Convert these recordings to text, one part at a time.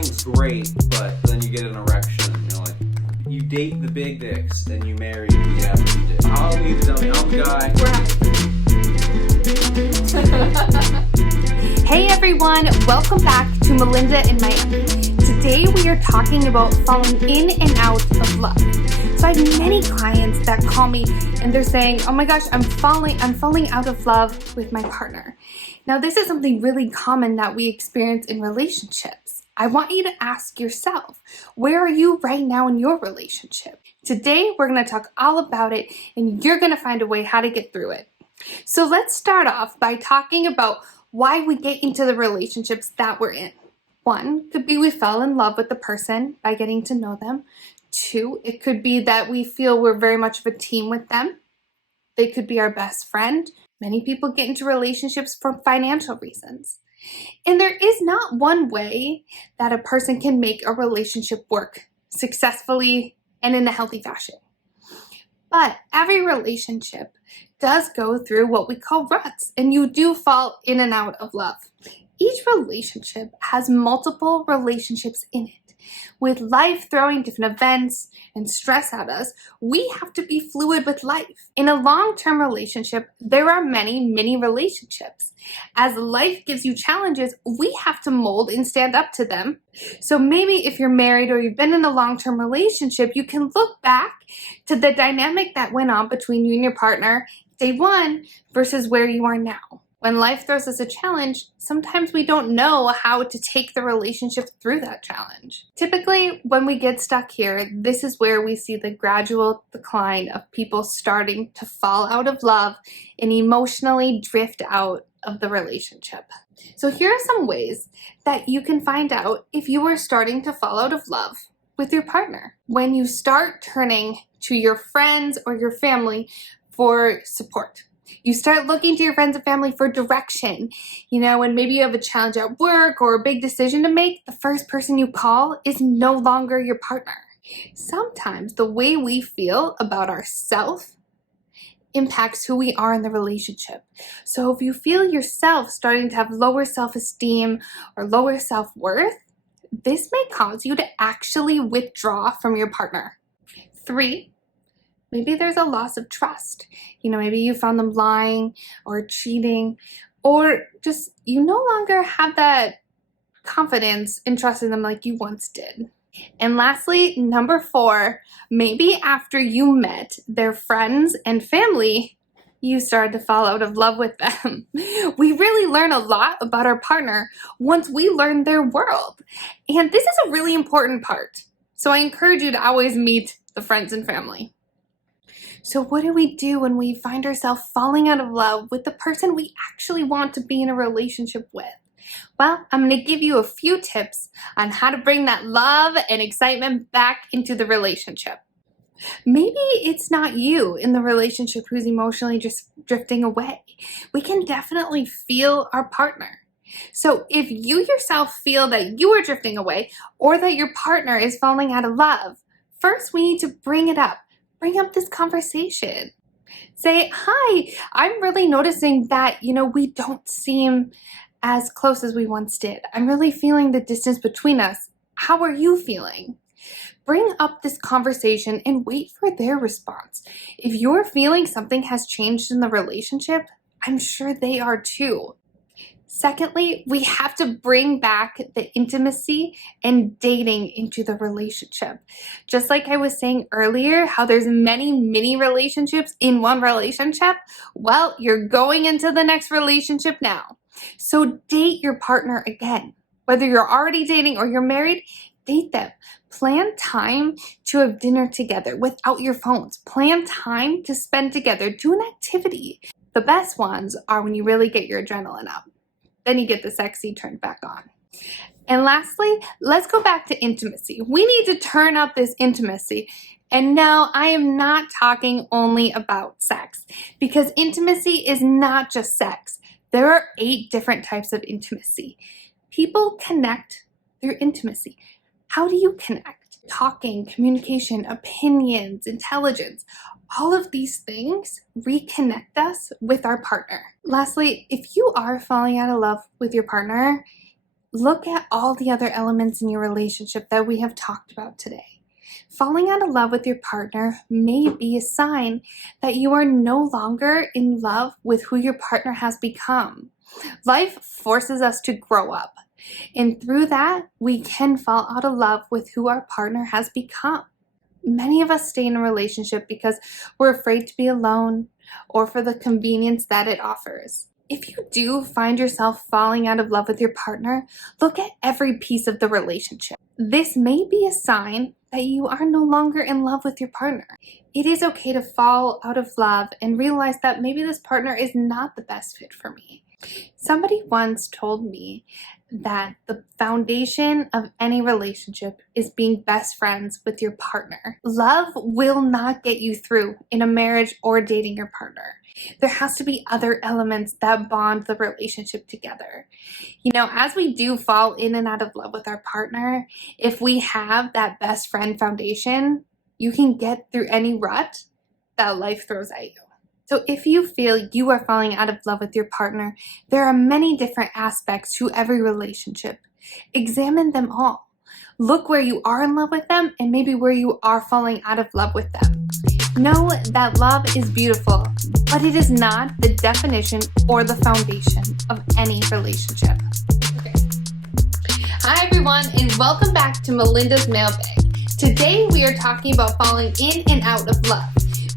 feeling's great, but then you get an erection and you're like, you date the big dicks, then you marry the average dick. I'll leave the dummy, I'm the guy. Hey everyone, welcome back to Melinda in Miami. Today we are talking about falling in and out of love. So I have many clients that call me and they're saying, oh my gosh, I'm falling out of love with my partner. Now this is something really common that we experience in relationships. I want you to ask yourself, where are you right now in your relationship? Today we're going to talk all about it and you're going to find a way how to get through it. So let's start off by talking about why we get into the relationships that we're in. One, could be we fell in love with the person by getting to know them. Two, it could be that we feel we're very much of a team with them. They could be our best friend. Many people get into relationships for financial reasons. And there is not one way that a person can make a relationship work successfully and in a healthy fashion. But every relationship does go through what we call ruts, and you do fall in and out of love. Each relationship has multiple relationships in it. With life throwing different events and stress at us, we have to be fluid with life. In a long-term relationship, there are many mini relationships. As life gives you challenges, we have to mold and stand up to them. So maybe if you're married or you've been in a long-term relationship, you can look back to the dynamic that went on between you and your partner day one versus where you are now. When life throws us a challenge, sometimes we don't know how to take the relationship through that challenge. Typically, when we get stuck here, this is where we see the gradual decline of people starting to fall out of love and emotionally drift out of the relationship. So here are some ways that you can find out if you are starting to fall out of love with your partner. When you start turning to your friends or your family for support. You start looking to your friends and family for direction. When maybe you have a challenge at work or a big decision to make, the first person you call is no longer your partner. Sometimes the way we feel about ourselves impacts who we are in the relationship. So if you feel yourself starting to have lower self-esteem or lower self-worth, this may cause you to actually withdraw from your partner. 3, maybe there's a loss of trust. Maybe you found them lying or cheating, or just you no longer have that confidence in trusting them like you once did. And lastly, number 4, maybe after you met their friends and family, you started to fall out of love with them. We really learn a lot about our partner once we learn their world. And this is a really important part. So I encourage you to always meet the friends and family. So what do we do when we find ourselves falling out of love with the person we actually want to be in a relationship with? Well, I'm going to give you a few tips on how to bring that love and excitement back into the relationship. Maybe it's not you in the relationship who's emotionally just drifting away. We can definitely feel our partner. So if you yourself feel that you are drifting away or that your partner is falling out of love, first we need to bring it up. Bring up this conversation. Say, hi, I'm really noticing that, we don't seem as close as we once did. I'm really feeling the distance between us. How are you feeling? Bring up this conversation and wait for their response. If you're feeling something has changed in the relationship, I'm sure they are too. Secondly, we have to bring back the intimacy and dating into the relationship. Just like I was saying earlier, how there's many mini relationships in one relationship, well, you're going into the next relationship now. So date your partner again. Whether you're already dating or you're married, date them. Plan time to have dinner together without your phones. Plan time to spend together. Do an activity. The best ones are when you really get your adrenaline up. Then you get the sexy turned back on. And lastly, let's go back to intimacy. We need to turn up this intimacy. And no, I am not talking only about sex, because intimacy is not just sex. There are 8 different types of intimacy. People connect through intimacy. How do you connect? Talking, communication, opinions, intelligence. All of these things reconnect us with our partner. Lastly, if you are falling out of love with your partner, look at all the other elements in your relationship that we have talked about today. Falling out of love with your partner may be a sign that you are no longer in love with who your partner has become. Life forces us to grow up, and through that, we can fall out of love with who our partner has become. Many of us stay in a relationship because we're afraid to be alone or for the convenience that it offers. If you do find yourself falling out of love with your partner, look at every piece of the relationship. This may be a sign that you are no longer in love with your partner. It is okay to fall out of love and realize that maybe this partner is not the best fit for me. Somebody once told me that the foundation of any relationship is being best friends with your partner. Love will not get you through in a marriage or dating your partner. There has to be other elements that bond the relationship together. As we do fall in and out of love with our partner, if we have that best friend foundation, you can get through any rut that life throws at you. So if you feel you are falling out of love with your partner, there are many different aspects to every relationship. Examine them all. Look where you are in love with them and maybe where you are falling out of love with them. Know that love is beautiful, but it is not the definition or the foundation of any relationship. Okay. Hi everyone, and welcome back to Melinda's Mailbag. Today we are talking about falling in and out of love.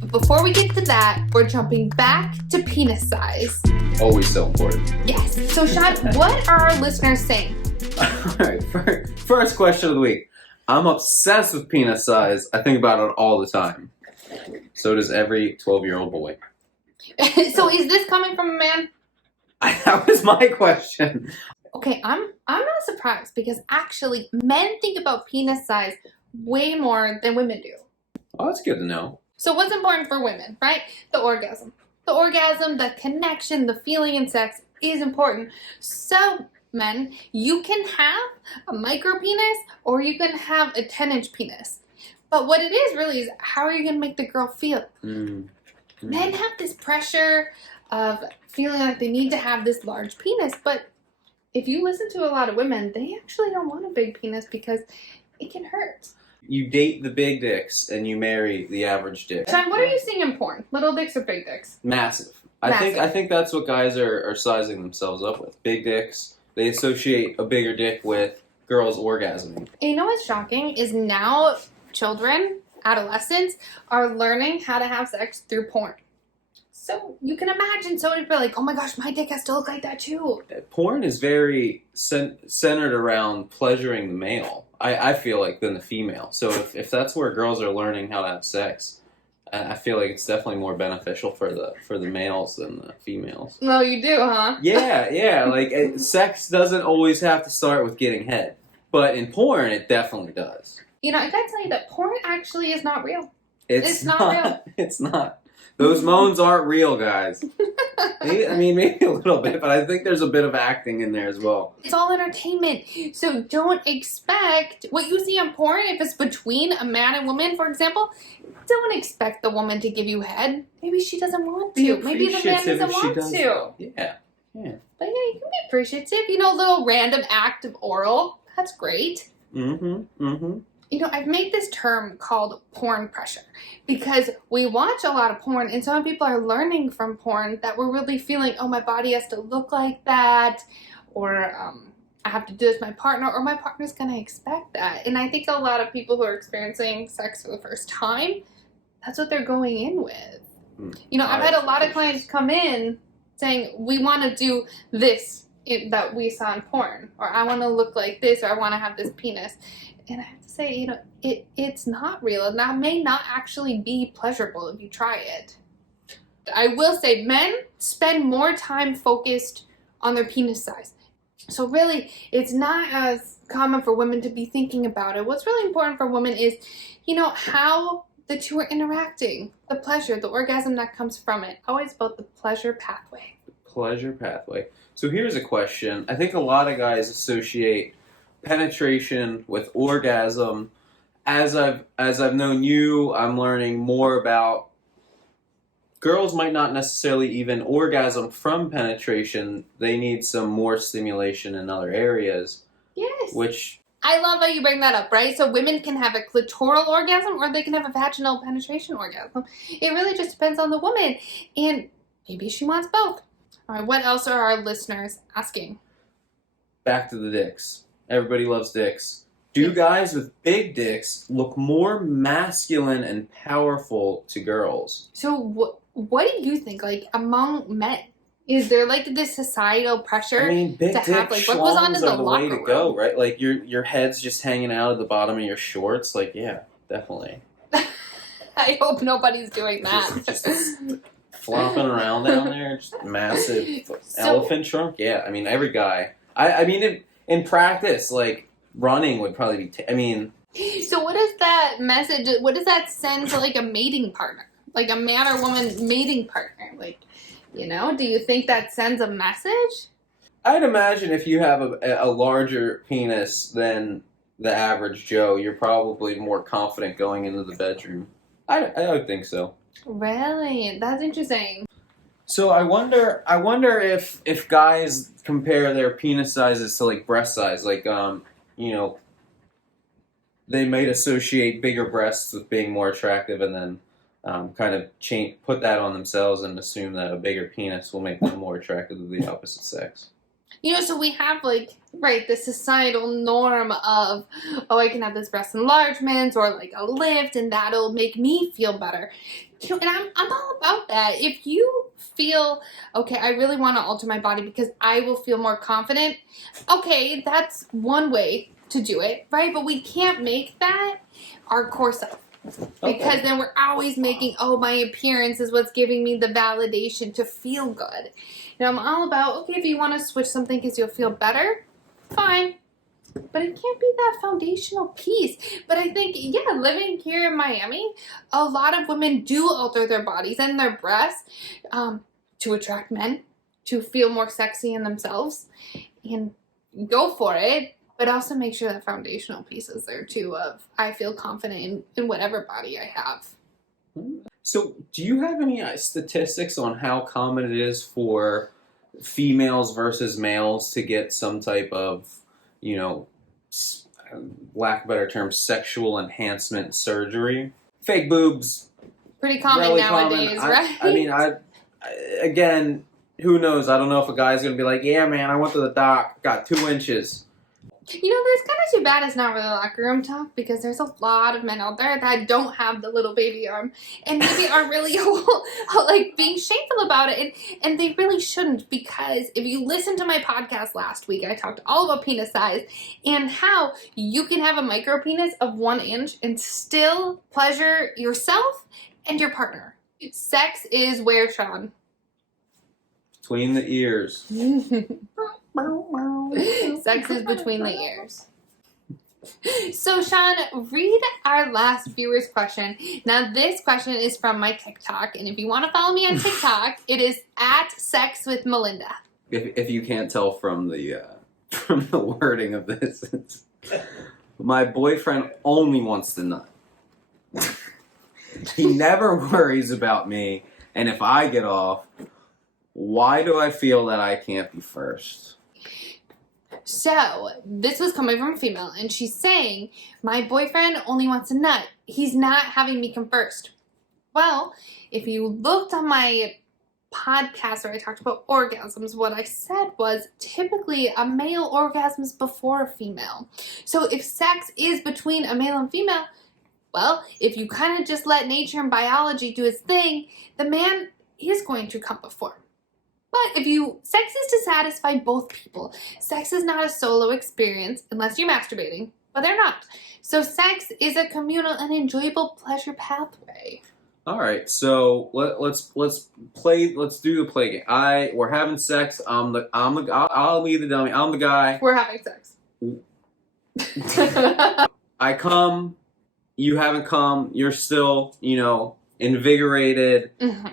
But before we get to that, we're jumping back to penis size. Always so important. Yes. So Sean, what are our listeners saying? All right, first question of the week. I'm obsessed with penis size. I think about it all the time. So does every 12-year-old boy. So is this coming from a man? That was my question. Okay, I'm not surprised because actually men think about penis size way more than women do. Oh, that's good to know. So what's important for women, right? The orgasm. The orgasm, the connection, the feeling in sex is important. So men, you can have a micro penis or you can have a 10-inch penis. But what it is really is how are you going to make the girl feel? Men have this pressure of feeling like they need to have this large penis, but if you listen to a lot of women, they actually don't want a big penis because it can hurt. You date the big dicks and you marry the average dick. Sean, what are you seeing in porn? Little dicks or big dicks? Massive. Massive. I think that's what guys are sizing themselves up with. Big dicks. They associate a bigger dick with girls orgasming. And you know what's shocking is now children, adolescents, are learning how to have sex through porn. So you can imagine somebody be like, oh my gosh, my dick has to look like that too. Porn is very centered around pleasuring the male, I feel like, than the female. So if that's where girls are learning how to have sex, I feel like it's definitely more beneficial for the males than the females. No, you do, huh? Yeah. Like, sex doesn't always have to start with getting head. But in porn, it definitely does. I gotta tell you that porn actually is not real. It's not real. It's not. Those moans aren't real, guys. I mean, maybe a little bit, but I think there's a bit of acting in there as well. It's all entertainment. So don't expect what you see on porn, if it's between a man and woman, for example, don't expect the woman to give you head. Maybe she doesn't want to. Maybe the man doesn't want to. Yeah. But yeah, you can be appreciative. A little random act of oral. That's great. I've made this term called porn pressure because we watch a lot of porn and some people are learning from porn that we're really feeling, oh, my body has to look like that, or I have to do this with my partner, or my partner's going to expect that. And I think a lot of people who are experiencing sex for the first time, that's what they're going in with. I've had a lot of clients come in saying, we want to do this that we saw in porn, or I want to look like this, or I want to have this penis. And I have to say, it's not real. And that may not actually be pleasurable if you try it. I will say men spend more time focused on their penis size. So really, it's not as common for women to be thinking about it. What's really important for women is, how the two are interacting. The pleasure, the orgasm that comes from it. Always about the pleasure pathway. Pleasure pathway. So here's a question. I think a lot of guys associate penetration with orgasm. As I've known you, I'm learning more about girls might not necessarily even orgasm from penetration. They need some more stimulation in other areas. Yes. Which I love how you bring that up, right? So women can have a clitoral orgasm or they can have a vaginal penetration orgasm. It really just depends on the woman. And maybe she wants both. All right, what else are our listeners asking? back to the dicks. Everybody loves dicks. Do guys with big dicks look more masculine and powerful to girls? So what do you think, like, among men? Is there, like, this societal pressure I mean, big to dick have, like, what goes on in the are the locker way to room? go, right? Like, your head's just hanging out at the bottom of your shorts. Like, yeah, definitely. I hope nobody's doing that. Just flopping around down there, just massive elephant trunk. Yeah, I mean, every guy. I mean, in practice, like, running would probably be... So what is that message, what does that send to, like, a mating partner? Like, a man or woman mating partner? Like, you know, do you think that sends a message? I'd imagine if you have a larger penis than the average Joe, you're probably more confident going into the bedroom. I would think so. Really? That's interesting. So I wonder if guys compare their penis sizes to, like, breast size, like, you know, they might associate bigger breasts with being more attractive, and then kind of put that on themselves and assume that a bigger penis will make them more attractive to the opposite sex. You know, so we have, like, right, the societal norm of, oh, I can have this breast enlargement or, like, a lift, and that'll make me feel better. You know, and I'm all about that. If you feel, okay, I really want to alter my body because I will feel more confident, okay, that's one way to do it, right? But we can't make that our core self. Because then we're always making, oh, my appearance is what's giving me the validation to feel good. You know, I'm all about, okay, if you want to switch something because you'll feel better, fine. But it can't be that foundational piece. But I think, yeah, living here in Miami, a lot of women do alter their bodies and their breasts to attract men, to feel more sexy in themselves, and go for it. But also make sure that foundational piece is there too of I feel confident in whatever body I have. So do you have any statistics on how common it is for females versus males to get some type of, you know, lack of a better term, sexual enhancement surgery? Fake boobs. Pretty common really nowadays, common. right? I mean, again, who knows? I don't know if a guy's going to be like, yeah, man, I went to the doc, got 2 inches. You know, there's kind of too bad it's not really locker room talk because there's a lot of men out there that don't have the little baby arm and maybe are really like being shameful about it, and they really shouldn't, because if you listen to my podcast last week, I talked all about penis size and how you can have a micro penis of 1 inch and still pleasure yourself and your partner. Sex is where, Sean? Between the ears. Sex is between the ears. So, Sean, read our last viewer's question. Now, this question is from my TikTok, and if you want to follow me on TikTok, it is @sexwithmelinda. If you can't tell from the wording of this, my boyfriend only wants to nut. He never worries about me, and if I get off, why do I feel that I can't be first? So, this was coming from a female, and she's saying, my boyfriend only wants a nut. He's not having me come first. Well, if you looked on my podcast where I talked about orgasms, what I said was typically a male orgasms before a female. So, if sex is between a male and female, well, if you kind of just let nature and biology do its thing, the man is going to come before. But sex is to satisfy both people. Sex is not a solo experience unless you're masturbating, but they're not. So sex is a communal and enjoyable pleasure pathway. All right, so let's do the play game. We're having sex. I'll be the dummy. I'm the guy. We're having sex. I come. You haven't come. You're still, invigorated. Mm-hmm.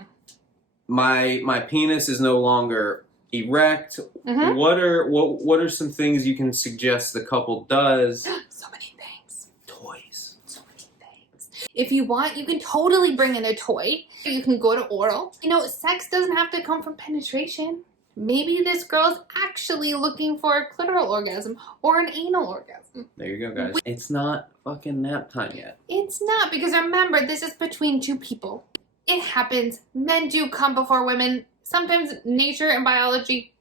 My penis is no longer erect. Mm-hmm. What are some things you can suggest the couple does? So many things. Toys. So many things. If you want, you can totally bring in a toy. You can go to oral. You know, sex doesn't have to come from penetration. Maybe this girl's actually looking for a clitoral orgasm or an anal orgasm. There you go, guys. It's not fucking nap time yet. It's not, because remember, this is between two people. It happens. Men do come before women. Sometimes nature and biology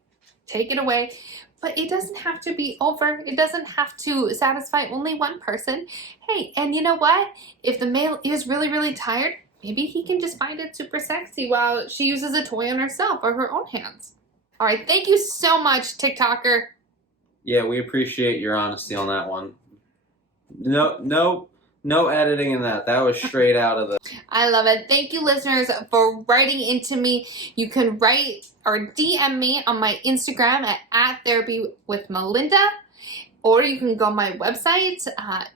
take it away. But it doesn't have to be over. It doesn't have to satisfy only one person. Hey, and you know what? If the male is really, really tired, maybe he can just find it super sexy while she uses a toy on herself or her own hands. All right, thank you so much, TikToker. Yeah, we appreciate your honesty on that one. No editing in that. That was straight out of the... I love it. Thank you, listeners, for writing into me. You can write or DM me on my Instagram at @therapywithmelinda, or you can go on my website,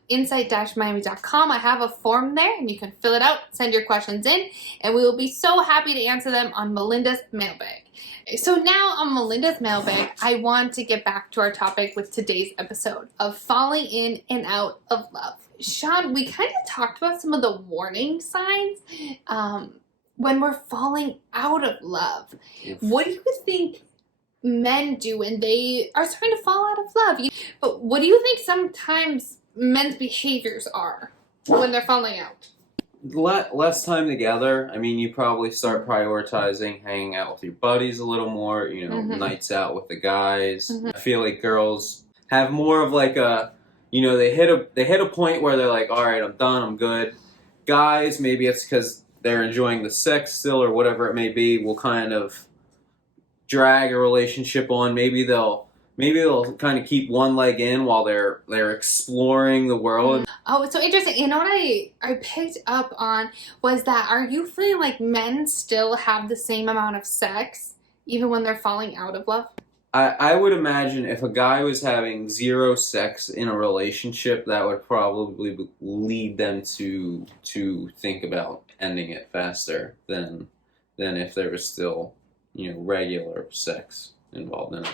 insight-miami.com. I have a form there, and you can fill it out, send your questions in, and we will be so happy to answer them on Melinda's mailbag. So now on Melinda's mailbag, I want to get back to our topic with today's episode of falling in and out of love. Sean, we kind of talked about some of the warning signs when we're falling out of love. What do you think men do when they are starting to fall out of love? But what do you think sometimes men's behaviors are when they're falling out? Less time together. I mean, you probably start prioritizing hanging out with your buddies a little more, you know, nights out with the guys. I feel like girls have more of like a, you know, they hit a point where they're like, all right, I'm done, I'm good. Guys, maybe it's because they're enjoying the sex still or whatever it may be, will kind of drag a relationship on. Maybe they'll kind of keep one leg in while they're exploring the world. Oh, it's so interesting. You know what I picked up on was that, are you feeling like men still have the same amount of sex even when they're falling out of love? I would imagine if a guy was having zero sex in a relationship, that would probably lead them to think about ending it faster than if there was still, you know, regular sex involved in it.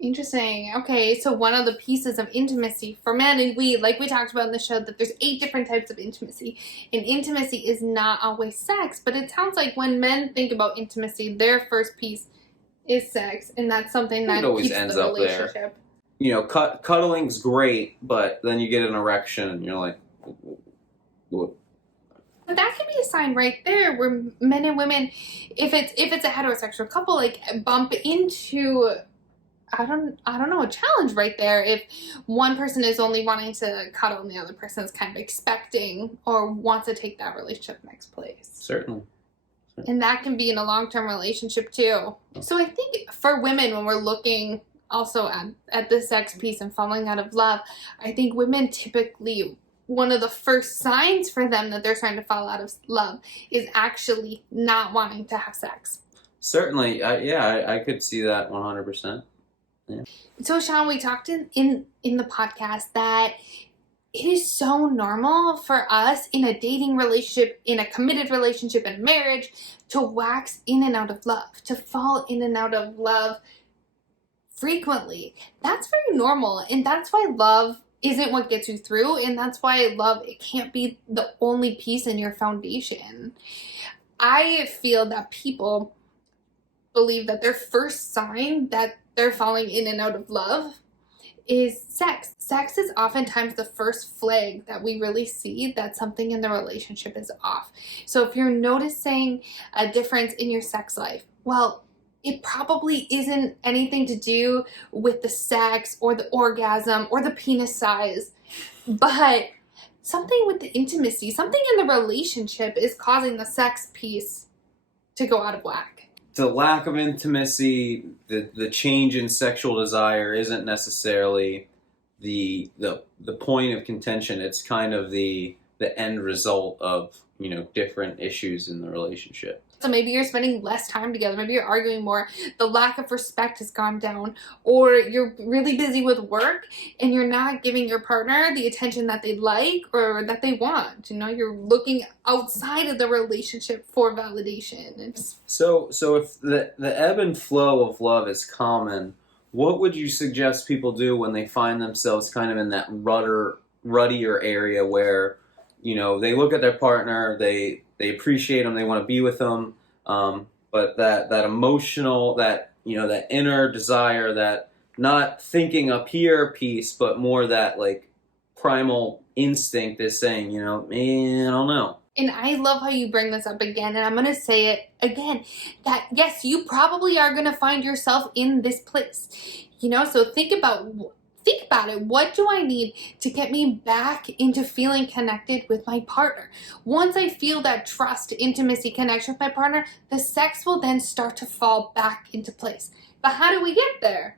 Interesting. Okay, so one of the pieces of intimacy for men, and we talked about in the show, that there's 8 different types of intimacy. And intimacy is not always sex, but it sounds like when men think about intimacy, their first piece is sex, and that's something that keeps the relationship. There. You know, cuddling's great, but then you get an erection and you're like, what? But that can be a sign right there where men and women, if it's a heterosexual couple, like bump into, I don't know, a challenge right there. If one person is only wanting to cuddle and the other person is kind of expecting or wants to take that relationship next place. Certainly. And that can be in a long-term relationship too. So I think for women, when we're looking also at the sex piece and falling out of love, I think women typically, one of the first signs for them that they're trying to fall out of love is actually not wanting to have sex. Certainly. I could see that 100%. Yeah. So Sean, we talked in the podcast that it is so normal for us in a dating relationship, in a committed relationship, in a marriage, to wax in and out of love, to fall in and out of love frequently. That's very normal, and that's why love isn't what gets you through, and that's why love, it can't be the only piece in your foundation. I feel that people believe that their first sign that they're falling in and out of love is sex. Sex is oftentimes the first flag that we really see that something in the relationship is off. So if you're noticing a difference in your sex life, well, it probably isn't anything to do with the sex or the orgasm or the penis size, but something with the intimacy, something in the relationship is causing the sex piece to go out of whack. The lack of intimacy, the change in sexual desire isn't necessarily the point of contention. It's kind of the end result of, you know, different issues in the relationship. So maybe you're spending less time together, maybe you're arguing more, the lack of respect has gone down, or you're really busy with work and you're not giving your partner the attention that they'd like or that they want. You know, you're looking outside of the relationship for validation. So if the ebb and flow of love is common, what would you suggest people do when they find themselves kind of in that ruddier area where they look at their partner, they appreciate them, they want to be with them, but that emotional, that inner desire, that not thinking up here piece, but more that like primal instinct is saying, man, I don't know. And I love how you bring this up again, and I'm going to say it again, that yes, you probably are going to find yourself in this place, so think about it. What do I need to get me back into feeling connected with my partner? Once I feel that trust, intimacy, connection with my partner, the sex will then start to fall back into place. But how do we get there?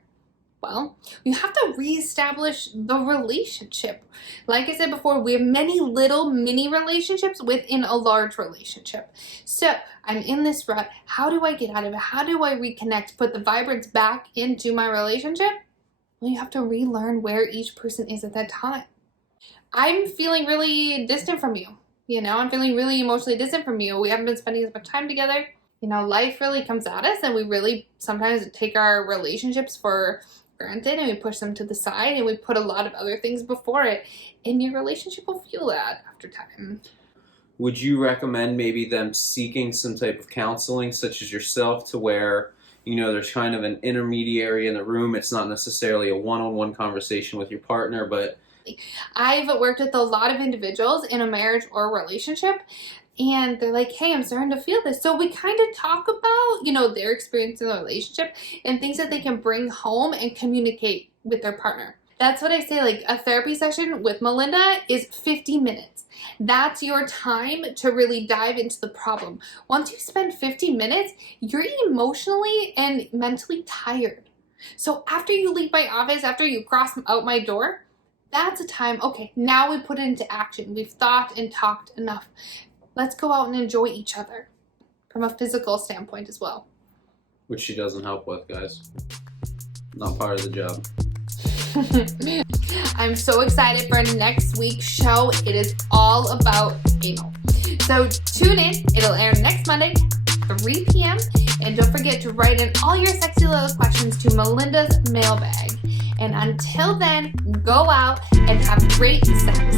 Well, you have to reestablish the relationship. Like I said before, we have many little mini relationships within a large relationship. So I'm in this rut. How do I get out of it? How do I reconnect, put the vibrance back into my relationship? Well, you have to relearn where each person is at that time. I'm feeling really distant from you. I'm feeling really emotionally distant from you. We haven't been spending as much time together. Life really comes at us, and we really sometimes take our relationships for granted, and we push them to the side, and we put a lot of other things before it, and your relationship will feel that after time. Would you recommend maybe them seeking some type of counseling, such as yourself, to where there's kind of an intermediary in the room? It's not necessarily a one-on-one conversation with your partner, but I've worked with a lot of individuals in a marriage or a relationship, and they're like, hey, I'm starting to feel this. So we kind of talk about, their experience in the relationship and things that they can bring home and communicate with their partner. That's what I say, like a therapy session with Melinda is 50 minutes. That's your time to really dive into the problem. Once you spend 50 minutes, you're emotionally and mentally tired. So after you leave my office, after you cross out my door, that's a time, okay, now we put it into action. We've thought and talked enough. Let's go out and enjoy each other from a physical standpoint as well. Which she doesn't help with, guys. Not part of the job. I'm so excited for next week's show. It is all about anal. So tune in. It'll air next Monday, 3 p.m. And don't forget to write in all your sexy little questions to Melinda's mailbag. And until then, go out and have great sex.